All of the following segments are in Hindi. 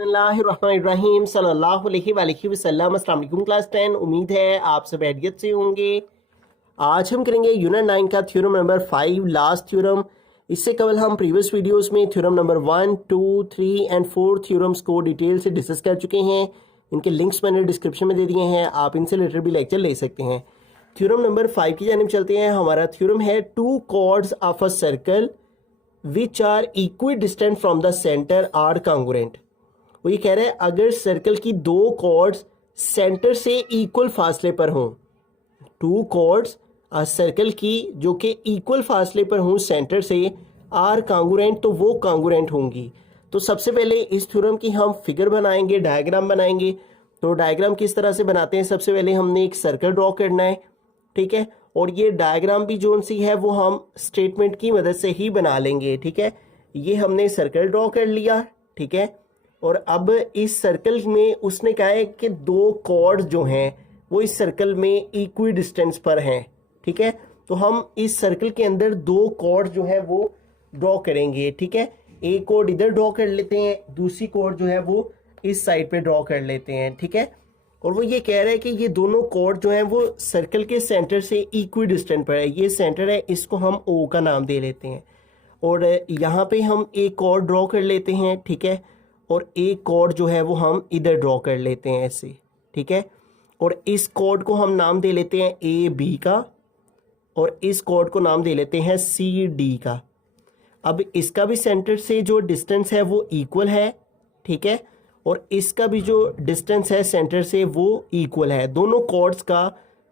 बिस्मिल्लाहिर्रहमानिर्रहीम सल्लल्लाहु अलैहि वसल्लम। अस्सलाम वालेकुम क्लास 10। उम्मीद है आप सब खैरियत से होंगे। आज हम करेंगे यूनिट 9 का थ्योरम नंबर 5 लास्ट थ्योरम। इससे कबल हम प्रीवियस वीडियोस में थ्योरम नंबर 1, 2, 3 एंड 4 थ्योरम्स को डिटेल से डिस्कस कर चुके हैं। इनके लिंक्स मैंने डिस्क्रिप्शन में दे दिए हैं, आप इनसे रिलेटेड भी लेक्चर ले सकते हैं। थ्योरम नंबर 5 की जानिब चलते हैं। हमारा थ्योरम है two chords of a circle which are equidistant from the centre are congruent. वो ये कह रहा है अगर सर्कल की दो कॉर्ड्स सेंटर से इक्वल फासले पर हों, टू कॉर्ड्स सर्कल की जो कि इक्वल फासले पर हों सेंटर से, आर कॉन्ग्रुएंट, तो वो कॉन्ग्रुएंट होंगी। तो सबसे पहले इस थ्योरम की हम फिगर बनाएंगे, डायग्राम बनाएंगे। तो डायग्राम किस तरह से बनाते हैं, सबसे पहले हमने एक सर्कल ड्रॉ करना है, ठीक है। और ये डायग्राम भी जो सी है वो हम स्टेटमेंट की मदद से ही बना लेंगे, ठीक है। ये हमने सर्कल ड्रॉ कर लिया, ठीक है। और अब इस सर्कल में उसने कहा है कि दो कॉर्ड्स जो हैं वो इस सर्कल में इक्वी डिस्टेंस पर हैं, ठीक है। तो हम इस सर्कल के अंदर दो कॉर्ड्स जो है वो ड्रॉ करेंगे, ठीक है। एक कॉर्ड इधर ड्रॉ कर लेते हैं, दूसरी कॉर्ड जो है वो इस साइड पे ड्रॉ कर लेते हैं, ठीक है। और वो ये कह रहा है कि ये दोनों कॉर्ड जो हैं वो सर्कल के सेंटर से इक्वी डिस्टेंट पर है। ये सेंटर है, इसको हम ओ का नाम दे लेते हैं। और यहाँ पे हम एक कॉर्ड ड्रॉ कर लेते हैं, ठीक है। और एक कॉर्ड जो है वो हम इधर ड्रॉ कर लेते हैं ऐसे, ठीक है। और इस कॉर्ड को हम नाम दे लेते हैं ए बी का, और इस कॉर्ड को नाम दे लेते हैं सी डी का। अब इसका भी सेंटर से जो डिस्टेंस है वो इक्वल है, ठीक है। और इसका भी जो डिस्टेंस है सेंटर से वो इक्वल है। दोनों कॉर्ड्स का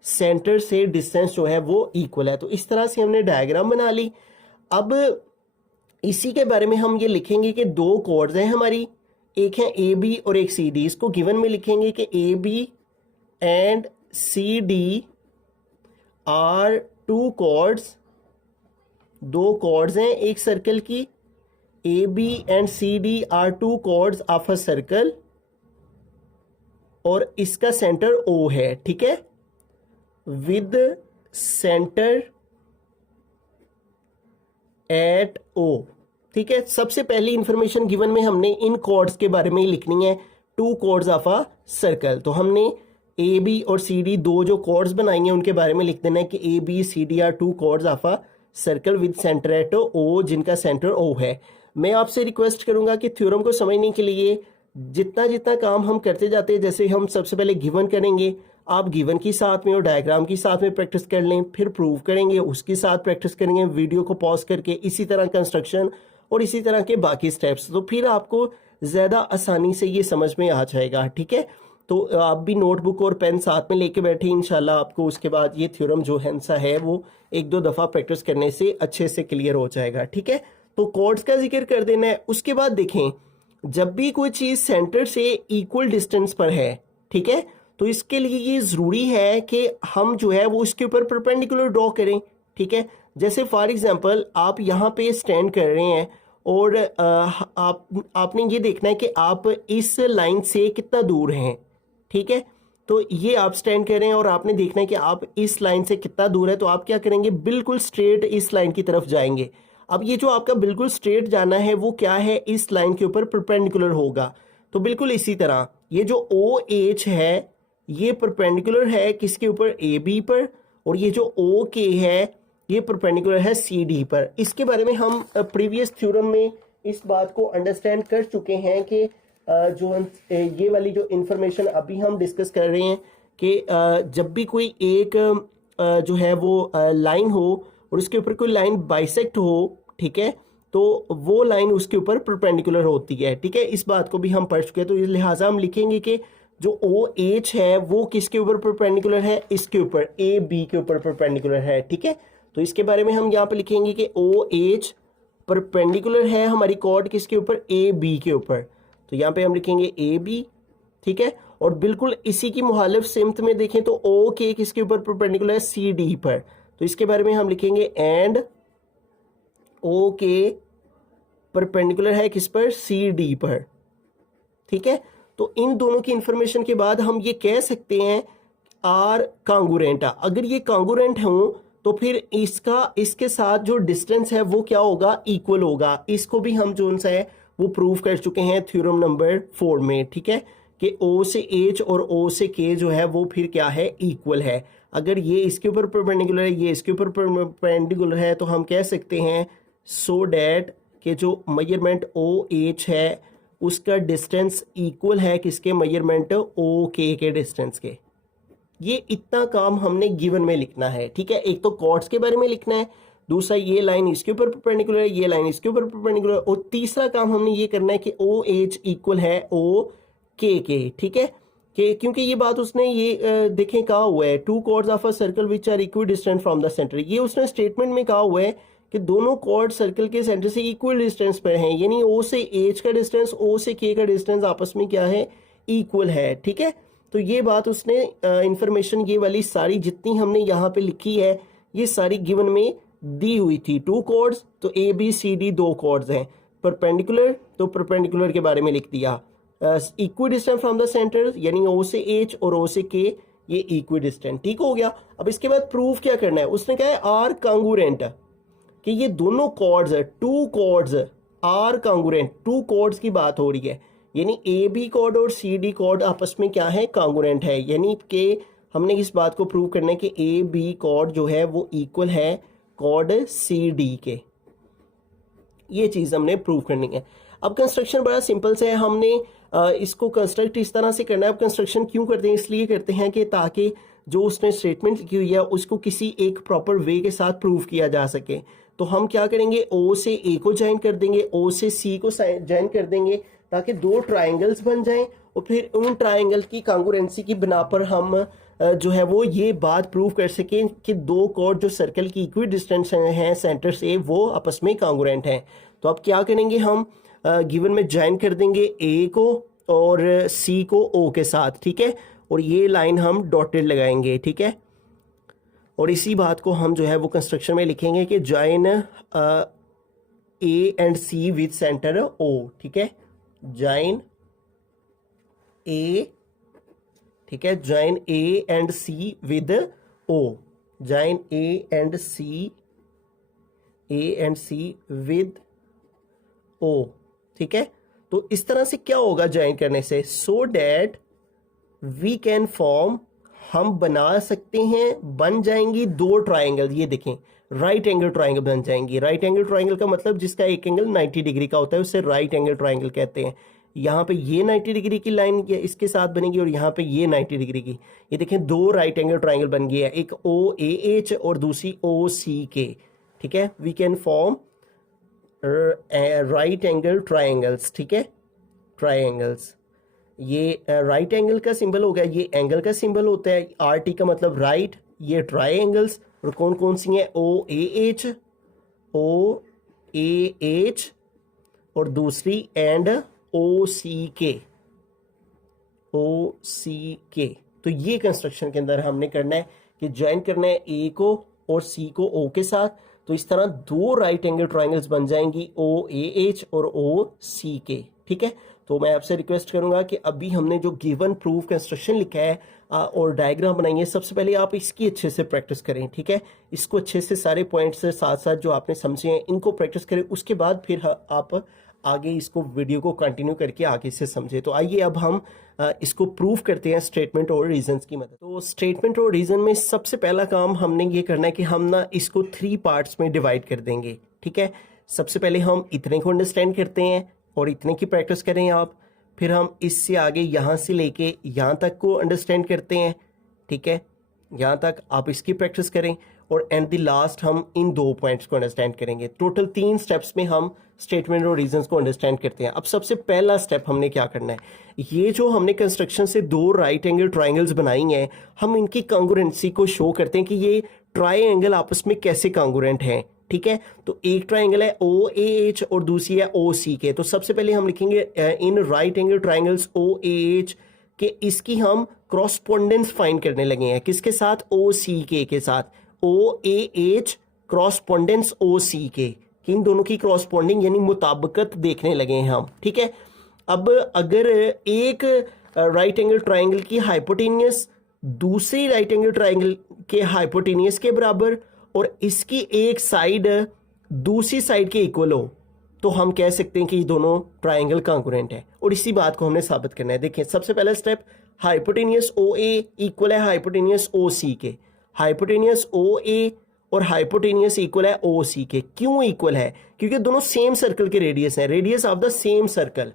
सेंटर से डिस्टेंस जो है वो इक्वल है। तो इस तरह से हमने डायग्राम बना ली। अब इसी के बारे में हम ये लिखेंगे कि दो कॉर्ड्स हैं हमारी, एक है ए बी और एक सी डी। इसको गिवन में लिखेंगे कि A B and C D are two chords, दो कॉर्ड्स हैं एक सर्कल की। A B and C D are two chords of a circle, और इसका सेंटर ओ है, ठीक है, विद सेंटर एट ओ, ठीक है। सबसे पहली इंफॉर्मेशन गिवन में हमने इन कॉर्ड्स के बारे में ही लिखनी है, two chords of a circle. तो हमने ए बी और सी डी दो जो कॉर्ड्स बनाएंगे उनके बारे में लिख देना है कि A B C D are two chords of a circle with centre at O, जिनका सेंटर ओ है। मैं आपसे रिक्वेस्ट करूंगा कि थ्योरम को समझने के लिए जितना जितना काम हम करते जाते हैं, जैसे हम सबसे पहले गिवन करेंगे, आप गिवन की साथ में और डायग्राम की साथ में प्रैक्टिस कर लें, फिर प्रूव करेंगे, उसके साथ प्रैक्टिस करेंगे वीडियो को पॉज करके, इसी तरह कंस्ट्रक्शन और इसी तरह के बाकी स्टेप्स। तो फिर आपको ज़्यादा आसानी से ये समझ में आ जाएगा, ठीक है। तो आप भी नोटबुक और पेन साथ में लेके बैठे, इंशाल्लाह आपको उसके बाद ये थ्योरम जो है वो एक दो दफ़ा प्रैक्टिस करने से अच्छे से क्लियर हो जाएगा, ठीक है। तो कॉर्ड्स का जिक्र कर देना है। उसके बाद देखें, जब भी कोई चीज़ सेंटर से इक्वल डिस्टेंस पर है, ठीक है, तो इसके लिए ये ज़रूरी है कि हम जो है वो इसके ऊपर परपेंडिकुलर ड्रॉ करें, ठीक है। जैसे फॉर एग्जांपल आप यहाँ पे स्टैंड कर रहे हैं और आपने ये देखना है कि आप इस लाइन से कितना दूर हैं, ठीक है। तो ये आप स्टैंड कर रहे हैं और आपने देखना है कि आप इस लाइन से कितना दूर है। तो आप क्या करेंगे, बिल्कुल स्ट्रेट इस लाइन की तरफ जाएंगे। अब ये जो आपका बिल्कुल स्ट्रेट जाना है वो क्या है, इस लाइन के ऊपर परपेंडिकुलर होगा। तो बिल्कुल इसी तरह ये जो ओ एच है ये परपेंडिकुलर है किसके ऊपर, ए बी पर, और ये जो ओ के है ये परपेंडिकुलर है सी डी पर। इसके बारे में हम प्रीवियस थ्योरम में इस बात को अंडरस्टैंड कर चुके हैं कि जो ये वाली जो इंफॉर्मेशन अभी हम डिस्कस कर रहे हैं कि जब भी कोई एक जो है वो लाइन हो और उसके ऊपर कोई लाइन बाइसेक्ट हो, ठीक है, तो वो लाइन उसके ऊपर परपेंडिकुलर होती है, ठीक है। इस बात को भी हम पढ़ चुके हैं। तो इस लिहाजा हम लिखेंगे कि जो ओ एच है वो किसके ऊपर परपेंडिकुलर है, इसके ऊपर, ए बी के ऊपर परपेंडिकुलर है, ठीक है। तो इसके बारे में हम यहाँ पे लिखेंगे कि ओ एच परपेंडिकुलर है हमारी कॉर्ड किसके ऊपर, ए बी के ऊपर। तो यहाँ पे हम लिखेंगे ए बी, ठीक है। और बिल्कुल इसी की मुहालिफ सिमत में देखें तो ओ के किसके ऊपर परपेंडिकुलर है, सी डी पर। तो इसके बारे में हम लिखेंगे एंड ओ के परपेंडिकुलर है किस पर, सी डी पर, ठीक है। तो इन दोनों की इंफॉर्मेशन के बाद हम ये कह सकते हैं आर कांगुरेंट। अगर ये कांगुरेंट हो तो फिर इसका इसके साथ जो डिस्टेंस है वो क्या होगा, इक्वल होगा। इसको भी हम जो है वो प्रूव कर चुके हैं थ्योरम नंबर 4 में, ठीक है, कि O से H और O से K जो है वो फिर क्या है, इक्वल है। अगर ये इसके ऊपर परपेंडिकुलर है, ये इसके ऊपर परपेंडिकुलर है, तो हम कह सकते हैं सो डैट कि जो मेजरमेंट OH है उसका डिस्टेंस इक्वल है किसके, मेजरमेंट OK के डिस्टेंस के। ये इतना काम हमने गिवन में लिखना है, ठीक है। एक तो कॉर्ड्स के बारे में लिखना है, दूसरा ये लाइन इसके ऊपर परपेंडिकुलर है, ये लाइन इसके ऊपर परपेंडिकुलर, और तीसरा काम हमने ये करना है कि OH इक्वल है OK के, ठीक है। कि क्योंकि ये बात उसने ये देखें कहा हुआ है, two chords of a circle which are equal distance from the centre, ये उसने स्टेटमेंट में कहा हुआ है कि दोनों कॉर्ड सर्कल के सेंटर से इक्वल डिस्टेंस पर हैं, यानी O से H का डिस्टेंस, O से K का डिस्टेंस आपस में क्या है, इक्वल है, ठीक है। तो ये बात उसने इंफॉर्मेशन ये वाली सारी जितनी हमने यहाँ पे लिखी है ये सारी गिवन में दी हुई थी। टू कॉर्ड्स तो ABCD दो कॉर्ड्स हैं, परपेंडिकुलर तो परपेंडिकुलर के बारे में लिख दिया, equi distant from the centre यानी O से H और O से K ये इक्वी डिस्टेंट, ठीक हो गया। अब इसके बाद प्रूफ क्या करना है, उसने कहा है आर कांगुरेंट, कि ये दोनों chords two chords are congruent, two chords की बात हो रही है, यानी AB कॉर्ड और CD कॉर्ड आपस में क्या है, कांगुरेंट है, यानी कि हमने इस बात को प्रूव करना है कि AB कॉर्ड जो है वो इक्वल है कॉर्ड CD के, ये चीज़ हमने प्रूव करनी है। अब कंस्ट्रक्शन बड़ा सिंपल से है, हमने इसको कंस्ट्रक्ट इस तरह से करना है। अब कंस्ट्रक्शन क्यों करते हैं, इसलिए करते हैं कि ताकि जो उसने स्टेटमेंट की हुई है उसको किसी एक प्रॉपर वे के साथ प्रूव किया जा सके। तो हम क्या करेंगे, O से A को ज्वाइन कर देंगे, O से C को ज्वाइन कर देंगे, ताकि दो ट्राइंगल्स बन जाएं, और फिर उन ट्राइंगल की कांगुरेंसी की बिना पर हम जो है वो ये बात प्रूव कर सकें कि दो कॉर्ड जो सर्कल की इक्वी डिस्टेंस हैं सेंटर से वो आपस में कांगुरेंट हैं। तो अब क्या करेंगे, हम गिवन में ज्वाइन कर देंगे A को और C को O के साथ, ठीक है, और ये लाइन हम डॉटेड लगाएंगे, ठीक है। और इसी बात को हम जो है वो कंस्ट्रक्शन में लिखेंगे कि join A and C with centre O, ठीक है, ज्वाइन A, ठीक है, join A and C with O, join A and C with O, ठीक है। तो इस तरह से क्या होगा ज्वाइन करने से, so that we can form, हम बना सकते हैं, बन जाएंगी दो ट्राइंगल, ये देखें राइट एंगल ट्राइंगल बन जाएंगी। राइट एंगल ट्राइंगल का मतलब जिसका एक एंगल 90 डिग्री का होता है उसे राइट एंगल ट्राइंगल कहते हैं। यहाँ पे ये 90 डिग्री की लाइन इसके साथ बनेगी और यहाँ पे ये 90 डिग्री की, ये देखें दो राइट एंगल ट्राइंगल बन गई है, एक OAH और दूसरी OCK, ठीक है। We can form right angle triangles, ठीक है, ट्राइंगल्स। ये राइट एंगल का सिंबल हो गया, ये एंगल का सिंबल होता है, RT का मतलब राइट, ये ट्राइंगल्स, और कौन कौन सी हैं, OAH और दूसरी एंड OCK। तो ये कंस्ट्रक्शन के अंदर हमने करना है कि ज्वाइन करना है A को और C को O के साथ, तो इस तरह दो राइट एंगल ट्राइंगल्स बन जाएंगी OAH और OCK, ठीक है। तो मैं आपसे रिक्वेस्ट करूंगा कि अभी हमने जो गिवन प्रूफ कंस्ट्रक्शन लिखा है और डायग्राम बनाई है, सबसे पहले आप इसकी अच्छे से प्रैक्टिस करें, ठीक है। इसको अच्छे से सारे पॉइंट्स से साथ साथ जो आपने समझे हैं इनको प्रैक्टिस करें, उसके बाद फिर आप आगे इसको वीडियो को कंटिन्यू करके आगे से समझे। तो आइए अब हम इसको प्रूफ करते हैं स्टेटमेंट और रीजंस की मदद। तो स्टेटमेंट और रीजन में सबसे पहला काम हमने ये करना है कि हम ना इसको 3 पार्ट्स में डिवाइड कर देंगे, ठीक है। सबसे पहले हम इतने को अंडरस्टैंड करते हैं और इतने की प्रैक्टिस करें आप, फिर हम इससे आगे यहाँ से लेके यहाँ तक को अंडरस्टैंड करते हैं, ठीक है, यहाँ तक आप इसकी प्रैक्टिस करें, और एंड द लास्ट हम इन 2 पॉइंट्स को अंडरस्टैंड करेंगे। टोटल 3 स्टेप्स में हम स्टेटमेंट और रीजंस को अंडरस्टैंड करते हैं। अब सबसे पहला स्टेप हमने क्या करना है, ये जो हमने कंस्ट्रक्शन से 2 राइट एंगल ट्राइंगल्स बनाई हैं, हम इनकी कांगुरेंसी को शो करते हैं कि ये ट्राइंगल आपस में कैसे कांगुरेंट हैं, ठीक है। तो एक ट्राइंगल है OAH और दूसरी है OCK। तो सबसे पहले हम लिखेंगे in right angle triangles OAH के इसकी हम क्रॉसपोंडेंस फाइंड करने लगे हैं, किसके साथ, OCK के साथ। OAH क्रॉसपोंडेंस OCK, इन दोनों की क्रॉसपोंडिंग यानी मुताबिकत देखने लगे हैं हम, ठीक है। अब अगर एक राइट एंगल ट्राइंगल की हाइपोटेनियस दूसरी राइट एंगल ट्राइंगल के हाइपोटेनियस के बराबर और इसकी एक साइड दूसरी साइड के इक्वल हो, तो हम कह सकते हैं कि ये दोनों ट्राइंगल कॉन्ग्रुएंट है और इसी बात को हमने साबित करना है। देखिए सबसे पहला स्टेप, हाइपोटेनियस ओ ए इक्वल है हाइपोटेनियस ओ सी के। हाइपोटेनियस ओ ए और हाइपोटेनियस इक्वल है ओ सी के। क्यों इक्वल है? क्योंकि दोनों सेम सर्कल के रेडियस हैं, radius of the same circle.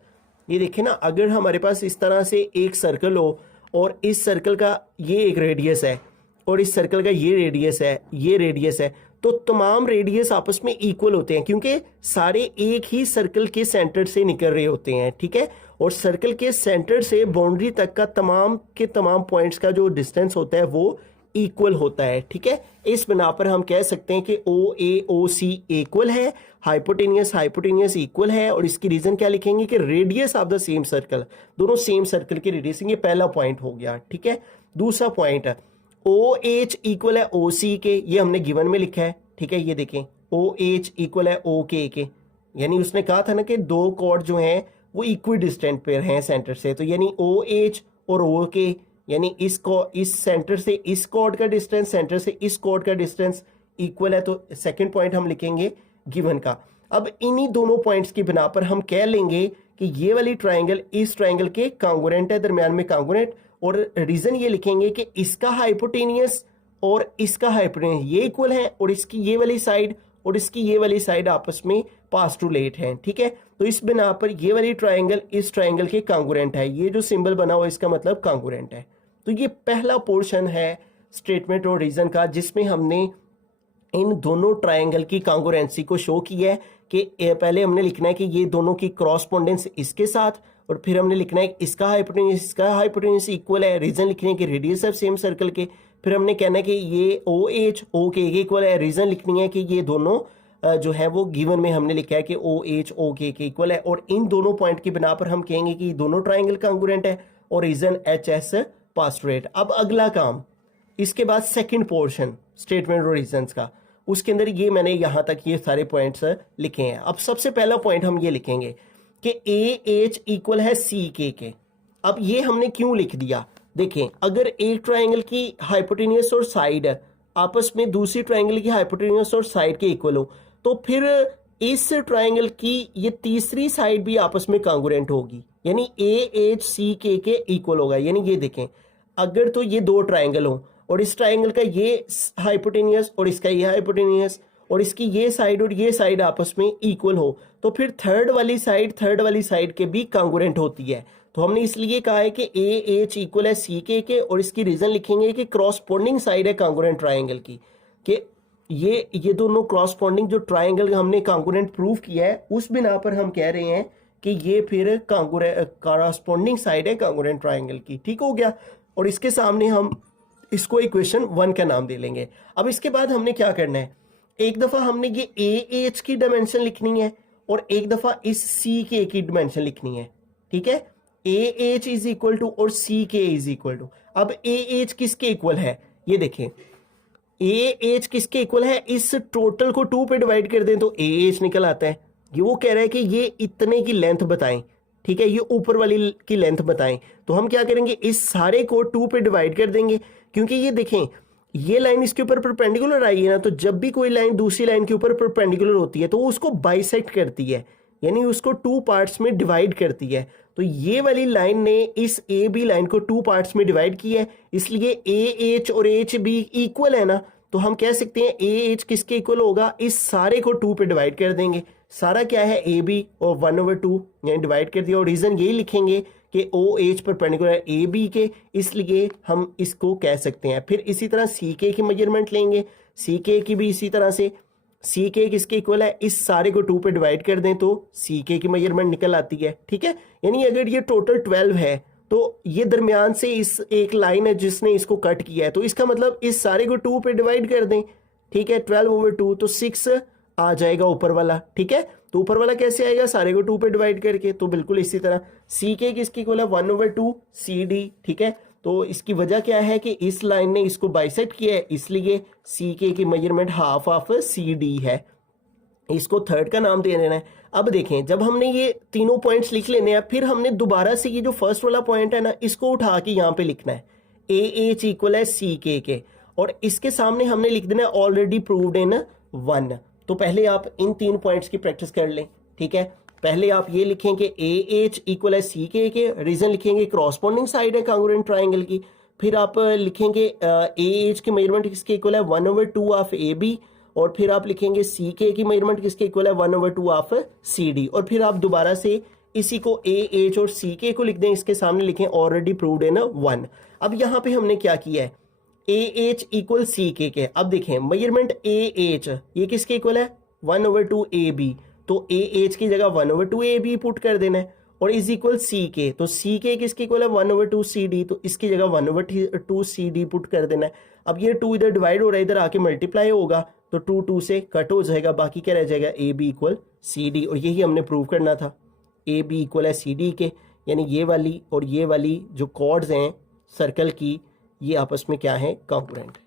ये देखिए ना, अगर हमारे पास इस तरह से एक सर्कल हो और इस सर्कल का ये एक रेडियस है और इस सर्कल का ये रेडियस है, ये रेडियस है, तो तमाम रेडियस आपस में इक्वल होते हैं क्योंकि सारे एक ही सर्कल के सेंटर से निकल रहे होते हैं, ठीक है। और सर्कल के सेंटर से बाउंड्री तक का तमाम के तमाम पॉइंट्स का जो डिस्टेंस होता है वो इक्वल होता है, ठीक है। इस बिना पर हम कह सकते हैं कि ओ ए ओ सी इक्वल है, हाइपोटेनियस हाइपोटेनियस इक्वल है। और इसकी रीजन क्या लिखेंगे कि radius of the same circle, दोनों सेम सर्कल के रेडियस। ये पहला पॉइंट हो गया, ठीक है। दूसरा पॉइंट है ओ एच इक्वल है ओ सी के, ये हमने गिवन में लिखा है, ठीक है। ये देखें ओ एच इक्वल है ओ के, यानी उसने कहा था ना कि दो कॉर्ड जो हैं वो इक्वी डिस्टेंट पे हैं सेंटर से, तो यानी ओ एच और ओ के, यानी इस सेंटर से इस कॉर्ड का डिस्टेंस, सेंटर से इस कॉर्ड का डिस्टेंस इक्वल है। तो सेकंड पॉइंट हम लिखेंगे गिवन का। अब इन्हीं दोनों पॉइंट्स की बिना पर हम कह लेंगे कि ये वाली ट्राइंगल इस ट्राइंगल के कॉन्ग्रुएंट है, दरमियान में कॉन्ग्रुएंट। और रीजन ये लिखेंगे कि इसका हाइपोटेनियस और इसका हाइपोटेनियस ये इक्वल है और इसकी ये वाली साइड और इसकी ये वाली साइड आपस में पास टू लेट है, ठीक है। तो इस बिना पर ये वाली ट्राइंगल इस ट्राइंगल के कॉन्ग्रुएंट है। ये जो सिंबल बना हुआ इसका मतलब कॉन्ग्रुएंट है। तो ये पहला पोर्शन है स्टेटमेंट और रीजन का, जिसमें हमने इन दोनों ट्राइंगल की कॉन्ग्रुएंसी को शो किया है कि पहले हमने लिखना है कि ये दोनों की क्रॉसपोंडेंस इसके साथ, और फिर हमने लिखना है इसका हाइपोटेन्यूस इक्वल है, रीजन लिखने है कि रेडियस ऑफ सेम सर्कल के। फिर हमने कहना है कि ये ओ एच ओ के इक्वल है, रीजन लिखनी है कि ये दोनों जो है वो गिवन में हमने लिखा है कि ओ एच ओ के इक्वल है। और इन दोनों पॉइंट की बिना पर हम कहेंगे कि दोनों ट्राइंगल कॉन्ग्रुएंट है और रीजन एच एस पास्टरेट। अब अगला काम, इसके बाद सेकंड पोर्शन स्टेटमेंट और रीजंस का, उसके अंदर ये मैंने यहां तक ये सारे पॉइंट्स लिखे हैं। अब सबसे पहला पॉइंट हम ये लिखेंगे कि ए एच इक्वल है सी के। अब ये हमने क्यों लिख दिया? देखें, अगर एक ट्राइंगल की हाइपोटेनियस और साइड आपस में दूसरी ट्राइंगल की हाइपोटेनियस और साइड के इक्वल हो, तो फिर इस ट्राइंगल की ये तीसरी साइड भी आपस में कॉन्ग्रुएंट होगी, यानी ए एच सी के इक्वल होगा। यानी ये देखें, अगर तो ये दो ट्राइंगल हो और इस ट्राइंगल का ये हाइपोटेनियस और इसका ये हाइपोटेनियस और इसकी ये साइड और ये साइड आपस में इक्वल हो, तो फिर थर्ड वाली साइड के भी कॉन्ग्रुएंट होती है। तो हमने इसलिए कहा है कि ए एच इक्वल है सी के, और इसकी रीजन लिखेंगे कि क्रॉसपोंडिंग साइड है कॉन्ग्रुएंट ट्राइंगल की, कि ये दोनों क्रॉसपोंडिंग जो ट्राइंगल हमने कॉन्ग्रुएंट प्रूव किया है, उस बिना पर हम कह रहे हैं कि ये फिर क्रॉसपोंडिंग साइड है कॉन्ग्रुएंट ट्राइंगल की, ठीक हो गया। और इसके सामने हम इसको इक्वेशन 1 का नाम दे लेंगे। अब इसके बाद हमने क्या करना है, एक दफा हमने ये ए एच की डायमेंशन लिखनी है और एक दफा इस सी के की डायमेंशन लिखनी है, ठीक है। A H is equal to और सी के इज इक्वल टू। अब ए एच किसके इक्वल है, ये देखें, ए एच किसके इक्वल है, इस टोटल को 2 पे डिवाइड कर दें तो ए एच निकल आता है। ये वो कह रहा है कि ये इतने की लेंथ बताएं, ठीक है, ये ऊपर वाली की लेंथ बताएं। तो हम क्या करेंगे, इस सारे को 2 पे डिवाइड कर देंगे, क्योंकि ये देखें ये लाइन इसके ऊपर परपेंडिकुलर आई है ना, तो जब भी कोई लाइन दूसरी लाइन के ऊपर परपेंडिकुलर होती है तो वो उसको बाइसेक्ट करती है, यानी उसको 2 पार्ट्स में डिवाइड करती है। तो ये वाली लाइन ने इस ए बी लाइन को 2 पार्ट्स में डिवाइड किया है, इसलिए ए एच और एच बी इक्वल है ना, तो हम कह सकते हैं ए एच किसके इक्वल होगा, इस सारे को 2 पे डिवाइड कर देंगे। सारा क्या है, ए बी, और 1/2 यानी डिवाइड कर दिया। और रीजन यही लिखेंगे कि O H perpendicular A B के, इसलिए हम इसको कह सकते हैं। फिर इसी तरह सी के की मेजरमेंट लेंगे, सी के की भी इसी तरह से, सी के किसके इक्वल है, इस सारे को 2 पे डिवाइड कर दें तो सी के की मेजरमेंट निकल आती है, ठीक है। यानी अगर ये टोटल 12 है तो ये दरमियान से इस एक लाइन है जिसने इसको कट किया है, तो इसका मतलब इस सारे को 2 पे डिवाइड कर दें, ठीक है। 12/2 तो 6 आ जाएगा ऊपर वाला, ठीक है। तो ऊपर वाला कैसे आएगा, सारे को 2 पे डिवाइड करके। तो बिल्कुल इसी तरह सी के किसकी इक्वल है, 1/2 सी डी, ठीक है। तो इसकी वजह क्या है कि इस लाइन ने इसको बाइसेक्ट किया है, इसलिए सी के की measurement half of C D है। इसको थर्ड का नाम दे देना है। अब देखें, जब हमने ये तीनों पॉइंट्स लिख लेने हैं, फिर हमने दोबारा से ये जो फर्स्ट वाला पॉइंट है ना, इसको उठा के यहाँ पे लिखना है, ए एच इक्वल है सी के, और इसके सामने हमने लिख देना है ऑलरेडी प्रूव्ड इन 1। तो पहले आप इन 3 पॉइंट्स की प्रैक्टिस कर लें, ठीक है, पहले आप ये लिखें कि ए एच इक्वल है सी के, रीजन लिखेंगे क्रॉसपोंडिंग साइड है कांग्रुएंट ट्राइंगल की। फिर आप लिखेंगे ए एच की मेजरमेंट किसके इक्वल है 1/2 ऑफ ए बी, और फिर आप लिखेंगे सी के की मेजरमेंट किसके इक्वल है 1/2 ऑफ सी डी, और फिर आप दोबारा से इसी को ए एच और सी के को लिख दें, इसके सामने लिखें ऑलरेडी प्रूव्ड है ना 1। अब यहाँ पे हमने क्या किया है, ए एच इक्वल सी के। अब देखें मेजरमेंट ए एच ये किसके इक्वल है 1/2 ए बी, तो ए एच की जगह 1/2 ए बी पुट कर देना है, और इज इक्वल सी के, तो सी के किसके इक्वल है 1/2 सी डी, तो इसकी जगह 1/2 सी डी पुट कर देना है। अब ये 2 इधर डिवाइड हो रहा है, इधर आके मल्टीप्लाई होगा, तो 2 2 से कट हो जाएगा, बाकी क्या रह जाएगा A B equal C D, और यही हमने प्रूव करना था, ए बी इक्वल है सी डी के, यानी ये वाली और ये वाली जो कॉर्ड्स हैं सर्कल की ये आपस में क्या है कांग्रुएंट।